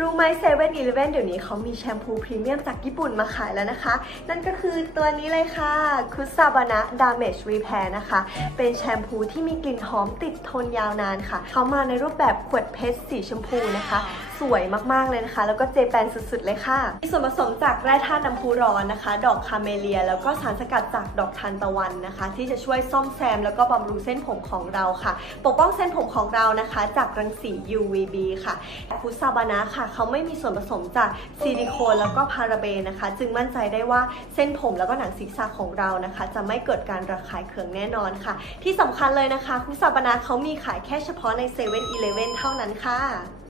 รู้ไหมเซเว่นอีเลฟเว่นเดี๋ยวนี้เขามีแชมพูพรีเมียมจากญี่ปุ่นมาขายแล้วนะคะ นั่นก็คือตัวนี้เลยค่ะคุซาบานะดาม g จรีแพร์นะคะ เป็นแชมพูที่มีกลิ่นหอมติดทนยาวนานค่ะ เขามาในรูปแบบขวดเพชรสีชมพูนะคะสวยมากๆเลยนะคะ แล้วก็เจแปนสุดๆเลยค่ะ มีส่วนผสมจากแร่ธาตุน้ำพุร้อนนะคะ ดอกคาเมเลีย แล้วก็สารสกัดจากดอกทานตะวันนะคะ ที่จะช่วยซ่อมแซมแล้วก็บำรุงเส้นผมของเราค่ะ ปกป้องเส้นผมของเรานะคะ จากรังสี UVB ค่ะคุซาบานะค่ะ เขาไม่มีส่วนผสมจากซิลิโคนแล้วก็พาราเบนนะคะ จึงมั่นใจได้ว่าเส้นผมแล้วก็หนังศีรษะของเรานะคะ จะไม่เกิดการระคายเคืองแน่นอนค่ะ ที่สำคัญเลยนะคะคุซาบานะเขามีขายแค่เฉพาะใน7 e เ e ่ e อเเท่านั้นค่ะ